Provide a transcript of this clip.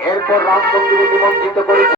এরপর রামচন্দ্র নিমন্ত্রিত করেছে।